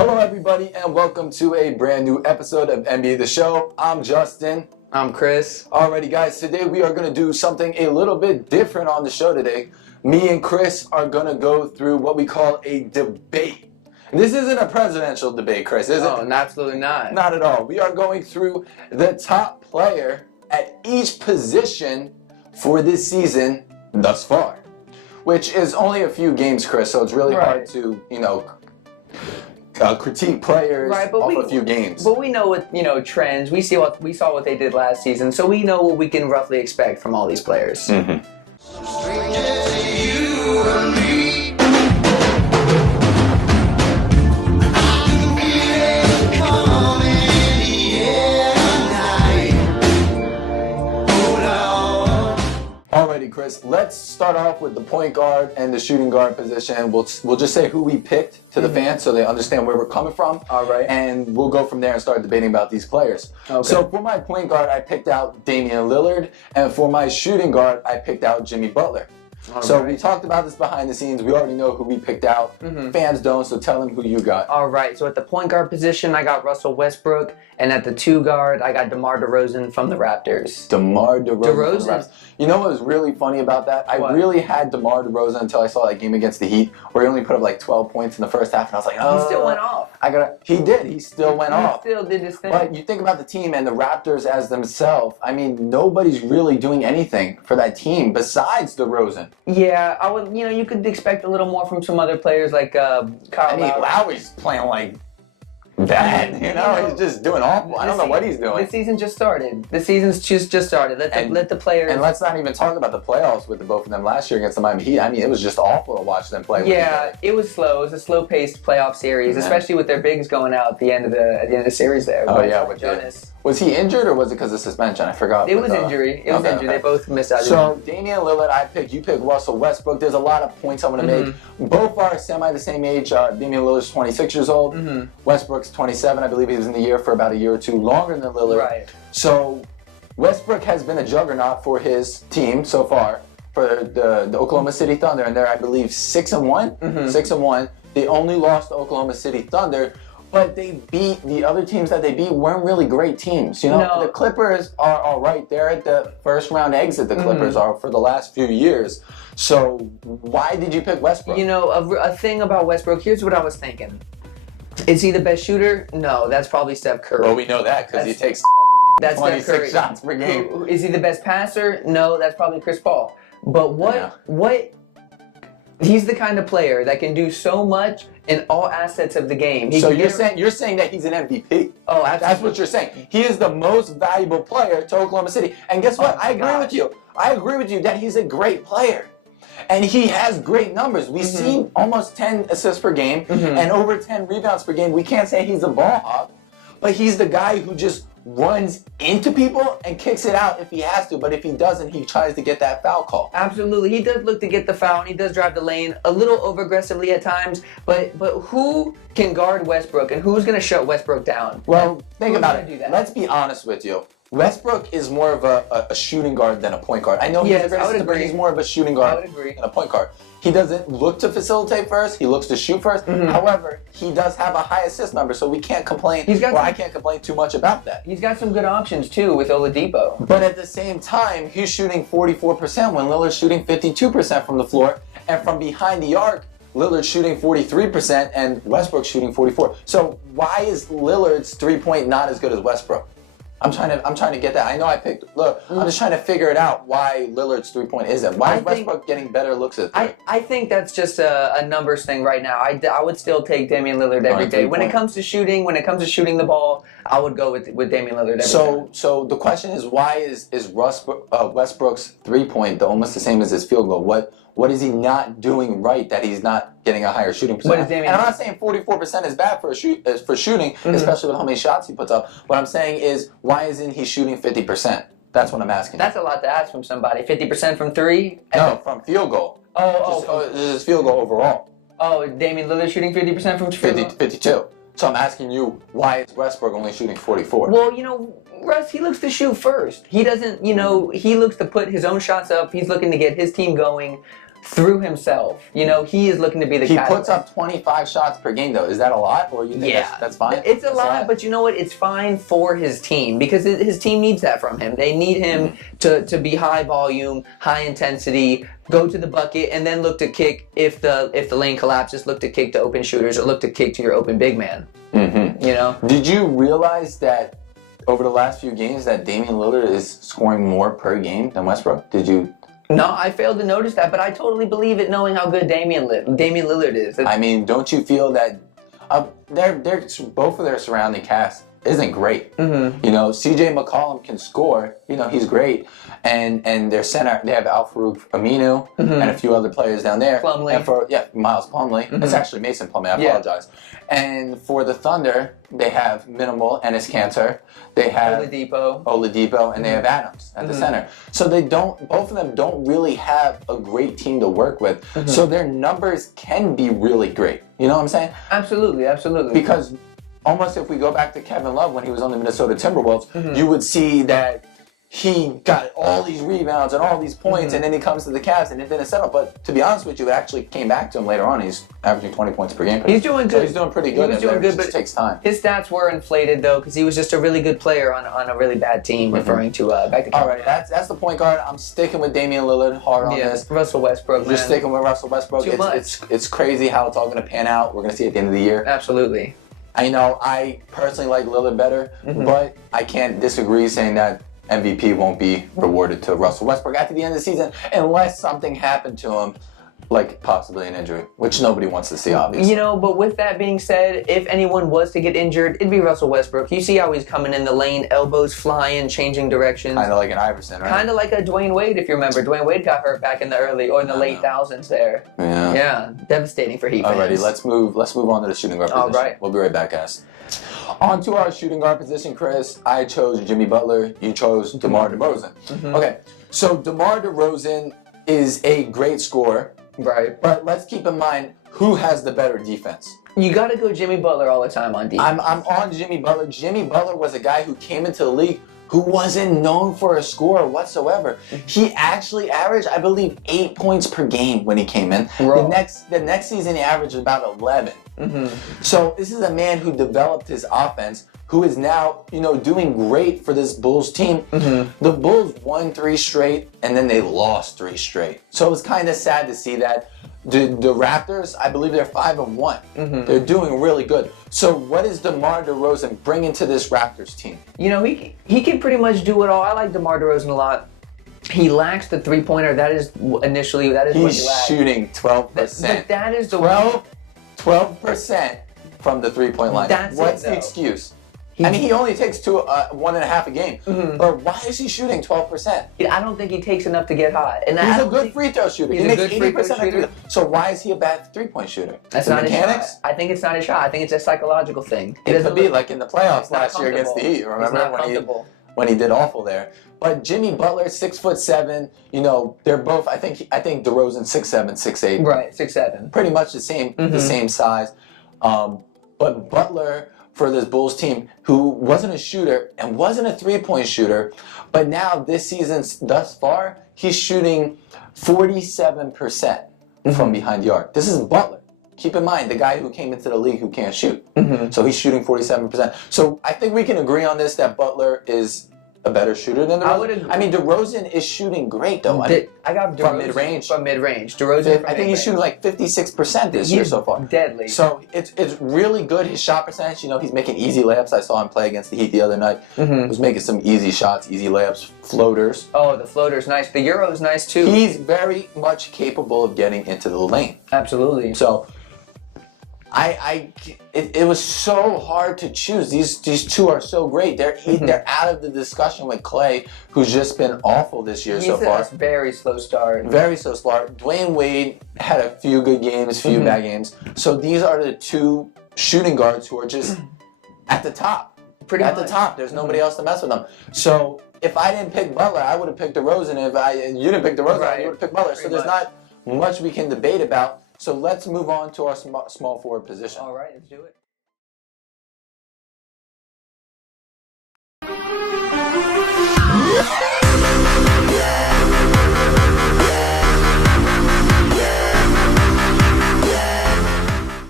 Hello everybody and welcome to a brand new episode of NBA The Show. I'm Justin. I'm Kris. Alrighty guys, today we are going to do something a little bit different on the show today. Me and Kris are going to go through what we call a debate. And this isn't a presidential debate, Kris, is it? No, absolutely not. Not at all. We are going through the top player at each position for this season thus far. Which is only a few games, Kris, so it's really hard to, critique players off a few games. But we know what, trends. We saw what they did last season, so we know what we can roughly expect from all these players. Mm-hmm. Alrighty, Kris, let's start off with the point guard and the shooting guard position. We'll just say who we picked to the fans so they understand where we're coming from. All right. And we'll go from there and start debating about these players. Okay. So for my point guard, I picked out Damian Lillard. And for my shooting guard, I picked out Jimmy Butler. We talked about this behind the scenes. We already know who we picked out. Fans don't, so tell them who you got. All right, so at the point guard position, I got Russell Westbrook. And at the two guard, I got DeMar DeRozan from the Raptors. DeMar DeRozan. You know what was really funny about that? I really had DeMar DeRozan until I saw that game against the Heat where he only put up like 12 points in the first half. And I was like, oh. He still went off. He did. He still went off. He still did his thing. But you think about the team and the Raptors as themselves. I mean, nobody's really doing anything for that team besides DeRozan. Yeah, I would. You could expect a little more from some other players like Kyle Lowry. Lowry's playing like that. He's just doing awful. I don't know what he's doing. The season just started. The season's just started. Let the players. And let's not even talk about the playoffs with the both of them last year against the Miami Heat. I mean, it was just awful to watch them play. Yeah, it was slow. It was a slow-paced playoff series, especially with their bigs going out at the end of the series there. Oh yeah, with Jonas. Was he injured or was it because of suspension? I forgot. It was injury. It was injury. They both missed out. So Damian Lillard, you picked Russell Westbrook. There's a lot of points I want to make. Both are semi the same age. Damian Lillard's 26 years old. Westbrook's 27. I believe he was in the year for about a year or two longer than Lillard. Right. So Westbrook has been a juggernaut for his team so far, for the Oklahoma City Thunder, and they're, I believe, 6-1. 6-1. They only lost to Oklahoma City Thunder. But they beat the other teams that they beat weren't really great teams. The Clippers are all right. They're at the first round exit. The Clippers are for the last few years. So why did you pick Westbrook? A thing about Westbrook. Here's what I was thinking. Is he the best shooter? No, that's probably Steph Curry. Well, we know that because he takes 26 shots per game. Is he the best passer? No, that's probably Chris Paul. But what? He's the kind of player that can do so much in all assets of the game. So you're saying that he's an MVP? Oh, absolutely. That's what you're saying. He is the most valuable player to Oklahoma City. And guess what? I agree with you. I agree with you that he's a great player. And he has great numbers. We've seen almost 10 assists per game and over 10 rebounds per game. We can't say he's a ball hog, but he's the guy who just runs into people and kicks it out if he has to, but if he doesn't, he tries to get that foul call. Absolutely. He does look to get the foul, and he does drive the lane a little over-aggressively at times, but who can guard Westbrook, and who's going to shut Westbrook down? Well, think about it. Let's be honest with you. Westbrook is more of a shooting guard than a point guard. I know he's he's more of a shooting guard than a point guard. He doesn't look to facilitate first. He looks to shoot first. However, he does have a high assist number, so we can't complain. I can't complain too much about that. He's got some good options, too, with Oladipo. But at the same time, he's shooting 44% when Lillard's shooting 52% from the floor. And from behind the arc, Lillard's shooting 43% and Westbrook's shooting 44%. So why is Lillard's three-point not as good as Westbrook? I'm trying to get that. I know I picked. Look, I'm just trying to figure it out. Why Lillard's three-point isn't? Why is Westbrook getting better looks at three? I think that's just a numbers thing right now. I would still take Damian Lillard every day. When it comes to shooting, the ball, I would go with Damian Lillard every day. So the question is, why is Westbrook's three-point almost the same as his field goal? What is he not doing right that he's not getting a higher shooting percentage? And I'm not saying 44% is bad for shooting, especially with how many shots he puts up. What I'm saying is, why isn't he shooting 50%? That's what I'm asking. That's a lot to ask from somebody. 50% from three? No, from field goal. Just field goal overall. Oh, Damian Lillard shooting 50% from 52. So I'm asking you, why is Westbrook only shooting 44? Well, Russ, he looks to shoot first. He doesn't, he looks to put his own shots up. He's looking to get his team going. through himself. You know, he is looking to be the He catalyst. puts up 25 shots per game, though. Is that a lot, or you think that's fine? It's a lot, but you know what? It's fine for his team because his team needs that from him. They need him to be high volume, high intensity, go to the bucket, and then look to kick if the lane collapses. Look to kick to open shooters or look to kick to your open big man. You know? Did you realize that over the last few games that Damian Lillard is scoring more per game than Westbrook? Did you? No, I failed to notice that, but I totally believe it knowing how good Damian Lillard is. I mean, don't you feel that they're both of their surrounding cast isn't great? You know, CJ McCollum can score. You know, he's great. And their center, they have Al-Farouq Aminu and a few other players down there. Plumlee. And Miles Plumlee. It's actually Mason Plumlee. I apologize. And for the Thunder, they have minimal Enes Kanter. They have Oladipo, and they have Adams at the center. So both of them don't really have a great team to work with. So their numbers can be really great. You know what I'm saying? Absolutely, absolutely. Because almost if we go back to Kevin Love when he was on the Minnesota Timberwolves, you would see that he got all these rebounds and all these points, and then he comes to the Cavs and it didn't settle. But to be honest with you, it actually came back to him later on. He's averaging 20 points per game. He's doing good. So he's doing pretty good. He was doing good, but it takes time. His stats were inflated though because he was just a really good player on a really bad team. Referring to back to. All right, that's the point guard. I'm sticking with Damian Lillard hard on this. Russell Westbrook. Just sticking with Russell Westbrook. It's crazy how it's all going to pan out. We're going to see it at the end of the year. Absolutely. I know I personally like Lillard better, but I can't disagree saying that MVP won't be rewarded to Russell Westbrook at the end of the season unless something happened to him, like possibly an injury, which nobody wants to see, obviously. You know, but with that being said, if anyone was to get injured, it'd be Russell Westbrook. You see how he's coming in the lane, elbows flying, changing directions. Kind of like an Iverson, right? Kind of like a Dwayne Wade, if you remember. Dwayne Wade got hurt back in the late thousands there. Yeah, devastating for Heat fans. Alrighty, let's move on to the shooting guard position. All right. We'll be right back, guys. On to our shooting guard position, Chris. I chose Jimmy Butler. You chose DeMar DeRozan. Okay, so DeMar DeRozan is a great scorer. Right. But let's keep in mind who has the better defense. You got to go Jimmy Butler all the time on defense. I'm on Jimmy Butler. Jimmy Butler was a guy who came into the league who wasn't known for a score whatsoever. He actually averaged, I believe, 8 points per game when he came in. The next season, he averaged about 11. So this is a man who developed his offense, who is now, doing great for this Bulls team. The Bulls won 3 straight, and then they lost 3 straight. So it was kind of sad to see that. The Raptors, I believe they're 5-1. They're doing really good. So what is DeMar DeRozan bringing to this Raptors team? He can pretty much do it all. I like DeMar DeRozan a lot. He lacks the three-pointer. That is what he lacks. He's shooting 12%. But that is the 12% from the three-point line. What's the excuse? He only takes 1.5 a game. But why is he shooting 12%? I don't think he takes enough to get hot. And he's a good free throw shooter. He makes 80% of So why is he a bad three-point shooter? That's not his shot. I think it's not his shot. I think it's a psychological thing. It could be like in the playoffs last year against the Heat. Remember when he did awful there? But Jimmy Butler, 6'7". They're both. I think DeRozan 6'7", 6'8". Right, 6'7". Pretty much the same size. But Butler, for this Bulls team, who wasn't a shooter and wasn't a three-point shooter, but now this season thus far, he's shooting 47% from behind the arc. This is Butler. Keep in mind, the guy who came into the league who can't shoot. So he's shooting 47%. So I think we can agree on this that Butler is a better shooter than DeRozan. DeRozan is shooting great, though. I got DeRozan from mid-range. DeRozan I think he's shooting like 56% this year so far. Deadly. So it's really good. His shot percentage, he's making easy layups. I saw him play against the Heat the other night. He was making some easy shots, easy layups, floaters. Oh, the floater's nice. The Euro's nice, too. He's very much capable of getting into the lane. Absolutely. So it was so hard to choose. These two are so great. They're out of the discussion with Clay, who's just been awful this year so far. He's a very slow start. Very slow start. Dwayne Wade had a few good games, few bad games. So these are the two shooting guards who are just at the top. At the top. There's nobody else to mess with them. So if I didn't pick Butler, I would have picked DeRozan. If you didn't pick DeRozan, you would have picked Butler. So there's not much we can debate about. So let's move on to our small forward position. All right, let's do it.